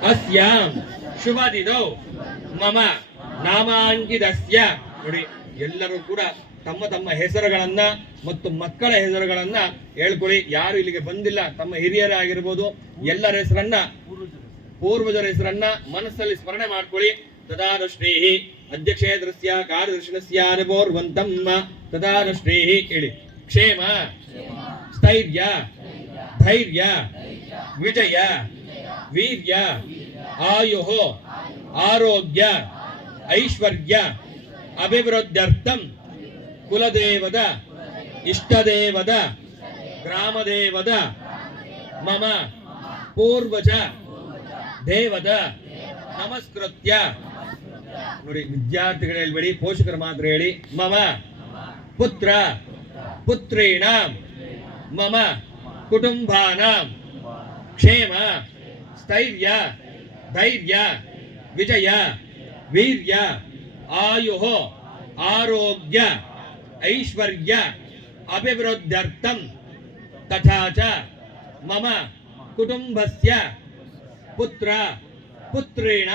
ಅಸ್ಯಾಂ ಶುಭದಿನೋ ಮಮ ನಾಮಾಂಕಿತಸ್ಯ ನೋಡಿ ಎಲ್ಲರೂ ಕೂಡ ತಮ್ಮ ತಮ್ಮ ಹೆಸರುಗಳನ್ನ ಮತ್ತು ಮಕ್ಕಳ ಹೆಸರುಗಳನ್ನ ಹೇಳ್ಕೊಳ್ಳಿ. ಯಾರು ಇಲ್ಲಿಗೆ ಬಂದಿಲ್ಲ ತಮ್ಮ ಹಿರಿಯರೇ ಆಗಿರ್ಬೋದು ಎಲ್ಲರ ಹೆಸರನ್ನ ಪೂರ್ವಜರ ಹೆಸರನ್ನ ಮನಸ್ಸಲ್ಲಿ ಸ್ಮರಣೆ ಮಾಡ್ಕೊಳ್ಳಿ. ತದಾನುಶ್ರೇಹಿ ಅಧ್ಯಕ್ಷೇ ದೃಶ್ಯ ಕಾರ್ಯದರ್ಶನಸ್ಯ ಅನುಭೋರ್ವಂತಮ್ಮ ತದಾದ ಶ್ರೇಹಿ ಹೇಳಿ. ಕ್ಷೇಮ ಸ್ಥೈರ್ಯ ಧೈರ್ಯ. ವಿಜಯ. ವೀರ್ಯ ಆಯು ಆರೋಗ್ಯ, ಐಶ್ವರ್ಯ ಅಭಿವೃದ್ಧ್ಯರ್ಥಂ ಕುಲದೇವದ, ಇಷ್ಟದೇವದ, ಗ್ರಾಮದೇವದ, ಮಮ, ಪೂರ್ವಜ, ದೇವದ, ನಮಸ್ಕೃತ್ಯ. ನೋಡಿ, ವಿದ್ಯಾರ್ಥಿಗಳು ಹೇಳ್ಬೇಡಿ, ಪೋಷಕರ ಮಾತ್ರ ಹೇಳಿ. ಮಮ, ಪುತ್ರ, ಪುತ್ರೀಣ, ಮಮ, ಕುಟುಂಬಾನಾಂ, ಕ್ಷೇಮ ಸ್ಥೈರ್ಯ ಧೈರ್ಯ ವಿಜಯ ವೀರ್ಯ ಆಯು ಆರೋಗ್ಯ ಐಶ್ವರ್ಯ ಅಭಿವೃದ್ಧ್ಯರ್ಥಂ ತಥಾ ಚ ಮಮ ಕುಟುಂಬಸ್ಯ ಪುತ್ರ ಪುತ್ರೇಣ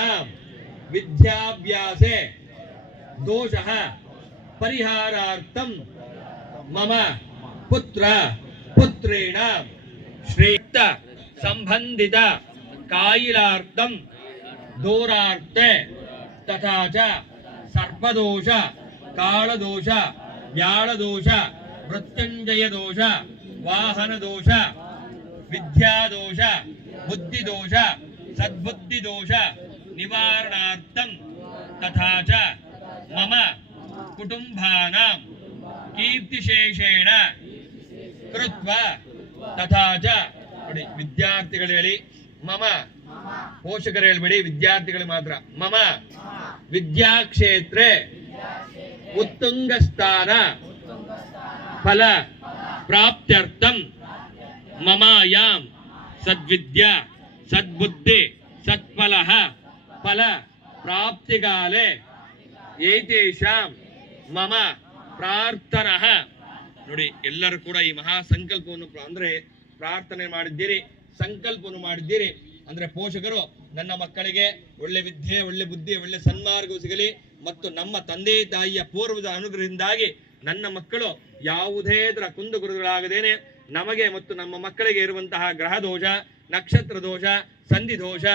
ವಿದ್ಯಾಭ್ಯಾಸೆ ದೋಷಃ ಪರಿಹಾರಾರ್ಥಂ ಮಮ ಪುತ್ರ ಪುತ್ರೇಣ ಶ್ರೇಷ್ಠ ಸಂಬಂಧಿತ காயிலார்த்தம் தூரார்த்த ததாச்ச சர்பதோஷ காலதோஷ வியாழதோஷ மிருத்யுஞ்சயதோஷ வாகனதோஷ வித்யாதோஷ புத்திதோஷ சத்புத்திதோஷ நிவாரணார்த்தம் ததாச்ச மம குடும்பானாம் கீர்த்திசேஷேண கிருத்வ ததாச்ச வித்தியார்த்திகளே ಮಮ. ಪೋಷಕರು ಹೇಳ್ಬೇಡಿ, ವಿದ್ಯಾರ್ಥಿಗಳು ಮಾತ್ರ. ಮಮ. ವಿದ್ಯಾಕ್ಷೇತ್ರೆ ಉತ್ತುಂಗ ಸ್ಥಾನ ಫಲ ಪ್ರಾಪ್ತ್ಯರ್ಥಂ ಮಮಾಯಾಂ ಸದ್ವಿದ್ಯಾ ಸದ್ಬುದ್ಧಿ ಸತ್ಫಲ ಫಲ ಪ್ರಾಪ್ತಿಗಾಲೆ ಏತೇಷಾಂ ಮಮ ಪ್ರಾರ್ಥನಃ. ನೋಡಿ, ಎಲ್ಲರೂ ಕೂಡ ಈ ಮಹಾ ಸಂಕಲ್ಪವನ್ನು ಅಂದ್ರೆ ಪ್ರಾರ್ಥನೆ ಮಾಡಿದ್ದೀರಿ. ಸಂಕಲ್ಪವನ್ನು ಮಾಡಿದ್ದೀರಿ. ಅಂದ್ರೆ ಪೋಷಕರು, ನನ್ನ ಮಕ್ಕಳಿಗೆ ಒಳ್ಳೆ ವಿದ್ಯೆ, ಒಳ್ಳೆ ಬುದ್ಧಿ, ಒಳ್ಳೆ ಸನ್ಮಾರ್ಗವು ಸಿಗಲಿ ಮತ್ತು ನಮ್ಮ ತಂದೆ, ತಾಯಿಯ ಪೂರ್ವದ ಅನುಗ್ರಹದಿಂದಾಗಿ ನನ್ನ ಮಕ್ಕಳು ಯಾವುದೇ ತರ ಕುಂದುಗುರುಗಳಾಗದೇನೆ ನಮಗೆ ಮತ್ತು ನಮ್ಮ ಮಕ್ಕಳಿಗೆ ಇರುವಂತಹ ಗ್ರಹ ದೋಷ ನಕ್ಷತ್ರ ದೋಷ, ಸಂಧಿ ದೋಷ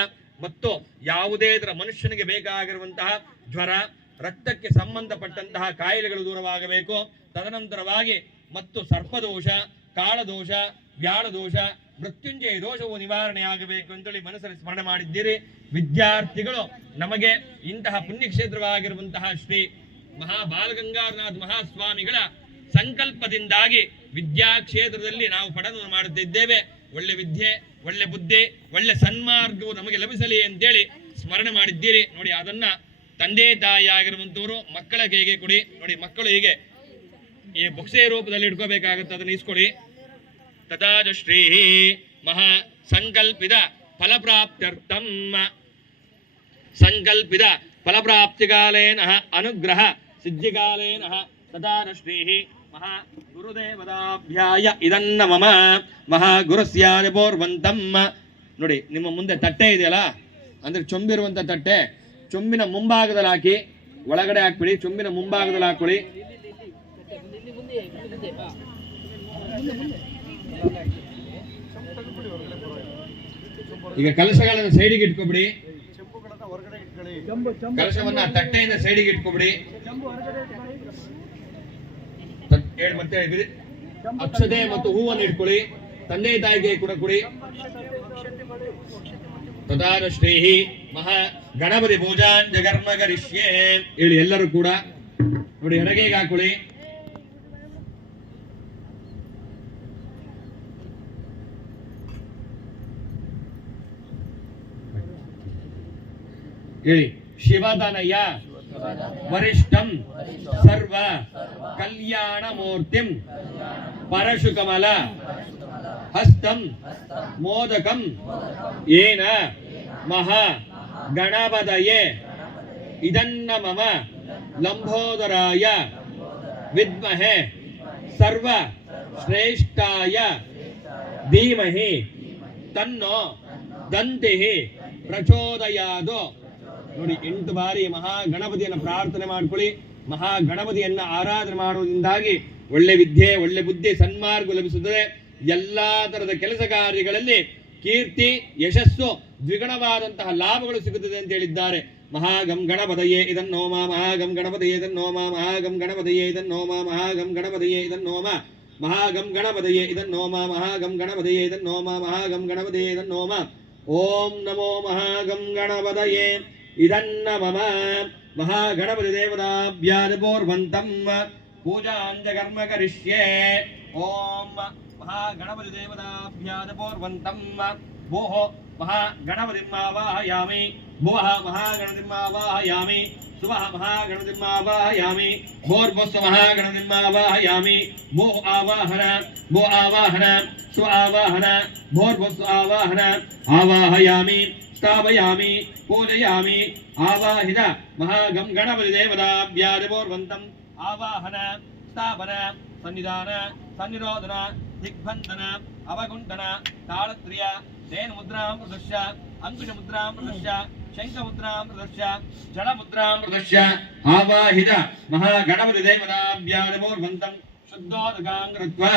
ಮತ್ತು ಯಾವುದೇ ತರ ಮನುಷ್ಯನಿಗೆ ಬೇಕಾಗಿರುವಂತಹ ಜ್ವರ, ರಕ್ತಕ್ಕೆ ಸಂಬಂಧಪಟ್ಟಂತಹ ಕಾಯಿಲೆಗಳು ದೂರವಾಗಬೇಕು. ತದನಂತರವಾಗಿ ಮತ್ತು ಸರ್ಪದೋಷ, ಕಾಳದೋಷ ವ್ಯಾಳದೋಷ ಮೃತ್ಯುಂಜಯ ದೋಷವು ನಿವಾರಣೆಯಾಗಬೇಕು ಅಂತೇಳಿ ಮನಸ್ಸಲ್ಲಿ ಸ್ಮರಣೆ ಮಾಡಿದ್ದೀರಿ. ವಿದ್ಯಾರ್ಥಿಗಳು, ನಮಗೆ ಇಂತಹ ಪುಣ್ಯಕ್ಷೇತ್ರವಾಗಿರುವಂತಹ ಶ್ರೀ ಮಹಾ ಬಾಲಗಂಗಾಧರನಾಥ ಮಹಾಸ್ವಾಮಿಗಳ ಸಂಕಲ್ಪದಿಂದಾಗಿ ವಿದ್ಯಾಕ್ಷೇತ್ರದಲ್ಲಿ ನಾವು ಪಠನ ಮಾಡುತ್ತಿದ್ದೇವೆ. ಒಳ್ಳೆ ವಿದ್ಯೆ, ಒಳ್ಳೆ ಬುದ್ಧಿ, ಒಳ್ಳೆ ಸನ್ಮಾರ್ಗವು ನಮಗೆ ಲಭಿಸಲಿ ಅಂತೇಳಿ ಸ್ಮರಣೆ ಮಾಡಿದ್ದೀರಿ. ನೋಡಿ, ಅದನ್ನ ತಂದೆ ತಾಯಿ ಆಗಿರುವಂತವರು ಮಕ್ಕಳ ಕೈಗೆ ಕೊಡಿ. ನೋಡಿ, ಮಕ್ಕಳು ಹೀಗೆ ಈ ಬೊಕ್ಸೆ ರೂಪದಲ್ಲಿ ಇಟ್ಕೋಬೇಕಾಗುತ್ತೆ ಅದನ್ನ ಇಸ್ಕೊಡಿ ತದಾಜ ಶ್ರೀ ಮಹಾ ಸಂಕಲ್ಪಿತ ಫಲಪ್ರಾಪ್ತ್ಯರ್ಥಂ ಸಂಕಲ್ಪಿತ ಫಲಪ್ರಾಪ್ತಿಕಾಲೇನ ಅನುಗ್ರಹ ಸಿದ್ಧಿಕಾಲೇನ ತದಾಜಶ್ರೀ ಮಹಾ ಗುರುದೇವದಾಭ್ಯಾಯ ಇದನ್ನ ಮಮ ಮಹಾ ಪೂರ್ವಂತಮ್ಮ ನೋಡಿ, ನಿಮ್ಮ ಮುಂದೆ ತಟ್ಟೆ ಇದೆಯಲ್ಲ? ಅಂದ್ರೆ ಚೊಂಬಿರುವಂತ ತಟ್ಟೆ, ಚೊಂಬಿನ ಮುಂಭಾಗದಲ್ಲಿ ಹಾಕಿ, ಒಳಗಡೆ ಹಾಕ್ಬಿಡಿ, ಚೊಂಬಿನ ಮುಂಭಾಗದಲ್ಲಿ ಹಾಕೊಳ್ಳಿ ಈಗ ಕಲಶಗಳನ್ನ ಸೈಡಿಗೆ ಇಟ್ಕೊಬಿಡಿ. ಕಲಶವನ್ನ ತಟ್ಟೆಯಿಂದ ಸೈಡಿಗೆ ಇಟ್ಕೊಬಿಡಿ. ಹೇಳ್ ಮತ್ತೆ. ಅಕ್ಷತೆ ಮತ್ತು ಹೂವನ್ನು ಇಟ್ಕೊಳ್ಳಿ. ತಂದೆ ತಾಯಿಗೆ ಕೂಡ ಕೊಡಿ. ತದಾನ ಶ್ರೀಹಿ ಮಹಾ ಗಣಪತಿ ಪೂಜಾನ್ ಜಗರ್ಮಗರಿಷ್ಯೇ. ಹೇಳಿ ಎಲ್ಲರೂ ಕೂಡ ನೋಡಿ ಎಡಗೈಗೆ ಹಾಕೊಳ್ಳಿ. ಹೇಳಿ ಶಿವತನಯ ವರಿಷ್ಠಂ ಸರ್ವ ಕಲ್ಯಾಣ ಮೂರ್ತಿಂ ಪರಶುಕಮಲ ಹಸ್ತಂ ಮೋದಕಂ ಏನ ಮಹಾ ಗಣಪದಯೇ ಇದನ್ನ ಮಮ ಲಂಬೋದರಾಯ ವಿದ್ಮಹೆ ಸರ್ವ ಶ್ರೇಷ್ಠಾಯ ಧೀಮಹಿ ತನ್ನೋ ದಂತಿ ಪ್ರಚೋದಯಾದು ನೋಡಿ, ಎಂಟು ಬಾರಿ ಮಹಾ ಗಣಪತಿಯನ್ನು ಪ್ರಾರ್ಥನೆ ಮಾಡ್ಕೊಳ್ಳಿ. ಮಹಾ ಗಣಪತಿಯನ್ನ ಆರಾಧನೆ ಮಾಡುವುದರಿಂದಾಗಿ ಒಳ್ಳೆ ವಿದ್ಯೆ, ಒಳ್ಳೆ ಬುದ್ಧಿ, ಸನ್ಮಾರ್ಗ ಲಭಿಸುತ್ತದೆ. ಎಲ್ಲಾ ತರದ ಕೆಲಸ ಕಾರ್ಯಗಳಲ್ಲಿ ಕೀರ್ತಿ, ಯಶಸ್ಸು, ದ್ವಿಗುಣವಾದಂತಹ ಲಾಭಗಳು ಸಿಗುತ್ತದೆ ಅಂತ ಹೇಳಿದ್ದಾರೆ. ಮಹಾಗಂ ಗಣಪದಯೇ ಇದನ್ನೋಮ ಮಹಾಗಂ ಗಣಪದಯೇ ಇದನ್ನೋಮ ಮಹಾಗಂ ಗಣಪದಯೇ ಇದನ್ನೋಮ ಮಹಾಗಂ ಗಣಪದಯೇ ಇದನ್ನೋಮ ಮಹಾಗಂ ಗಣಪದಯೇ ಇದನ್ನೋಮ ಮಹಾಗಂ ಗಣಪದಯೇ ಇದನ್ನೋಮ ಮಹಾಗಂ ಗಣಪದಯೇ ಇದನ್ನೋಮ ಓಂ ನಮೋ ಮಹಾಗಂ ಗಣಪದಯೇ ಇದನ್ನ ಮಮ ಮಹಾಗಣಪತಿ ದೇವತಾಭ್ಯಾದಿಪೂರ್ವಂತಂ ಪೂಜಾಂಜ ಕರ್ಮ ಕರಿಷ್ಯೆ ಓಂ ಮಹಾಗಣಪತಿ ದೇವತಾಭ್ಯಾದಿಪೂರ್ವಂತಂ ಭೋಃ ಮಹಾಗಣಪತಿಂ ಆವಾಹಯಾಮಿ ಭುವಃ ಮಹಾಗಣಪತಿಂ ಆವಾಹಯಾಮಿ ಸುವಃ ಮಹಾಗಣಪತಿಂ ಆವಾಹಯಾಮಿ ಭೋರ್ಭಸ್ವ ಮಹಾಗಣಪತಿಂ ಆವಾಹಯಾಮಿ ಭೋ ಆವಾಹನ ಭೋ ಆವಾಹನ ಸ್ವ ஸ்தாபயாமி பூஜயாமி ஆவாஹித மகாகம் கணபதி தேவதாபியாரிபோர்வந்தம் ஆவாஹன ஸ்தாபன சன்னிதான சன்னிரோதன திக்பந்தன அவகுண்டன தாளத்ரிய தேன முத்ராம் பிரதுஷ்ய அங்குஷ முத்ராம் பிரதுஷ்ய ಶಂಖ ಮುದ್ರಾಂ ಪ್ರದರ್ಶ್ಯ ಜಲ ಮುದ್ರಾಂ ಪ್ರದರ್ಶ್ಯ ಆವಾಹಿತ ಮಹಾಗಣಪತಿ ದೇವತಾಭ್ಯಾರಮೋರ್ವಂತಂ ಶುದ್ಧೋದಗಾಂ ಕೃತ್ವಾ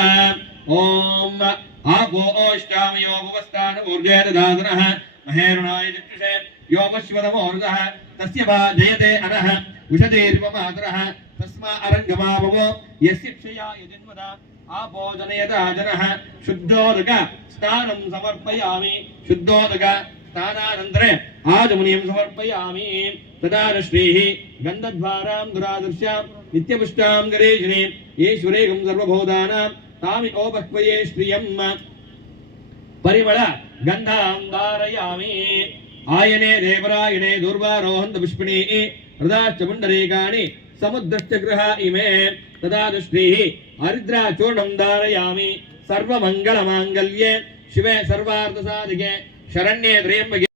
ಓಂ महेरुणाय चक्षुषे यो पश्वतमोर्गः तस्य वा जयते अनः उषतेरिव तस्मा अरङ्गमावो यस्य क्षया यजन्वदा आपो जनयता जनः शुद्धोदक स्नानं समर्पयामि शुद्धोदक स्नानानन्तरे आजमुनिं समर्पयामि। तदा श्रीः गन्धद्वारां दुरादर्शां नित्यपुष्टां गरेशिनीं ईश्वरेकं सर्वभूतानां तामि ओपक्वये श्रियम्। ಪರಿಮಳ ಗಂಧಾಂ ಧಾರಯಾಮಿ ಆಯನೆ ದೇವರಾಯಣೆ ದುರ್ವಾರೋಹಂತ ಪುಷ್ಪಿಣಿ ಹೃದಾಶ್ಚ ಪುಂಡರೀಕಾಣಿ ಸಮುದ್ರಶ್ಚ ಗೃಹ ಇಮೆ ತದಾ ಶ್ರೀ ಹರಿದ್ರಾ ಚೂರ್ಣಂ ಧಾರಯಾಮಿ ಸರ್ವಮಂಗಳ ಮಾಂಗಲ್ಯೆ ಶಿವೆ ಸರ್ವಾರ್ಥ ಸಾಧಿಕೆ ಶರಣ್ಯೇ ತ್ರ್ಯಂಬಕೆ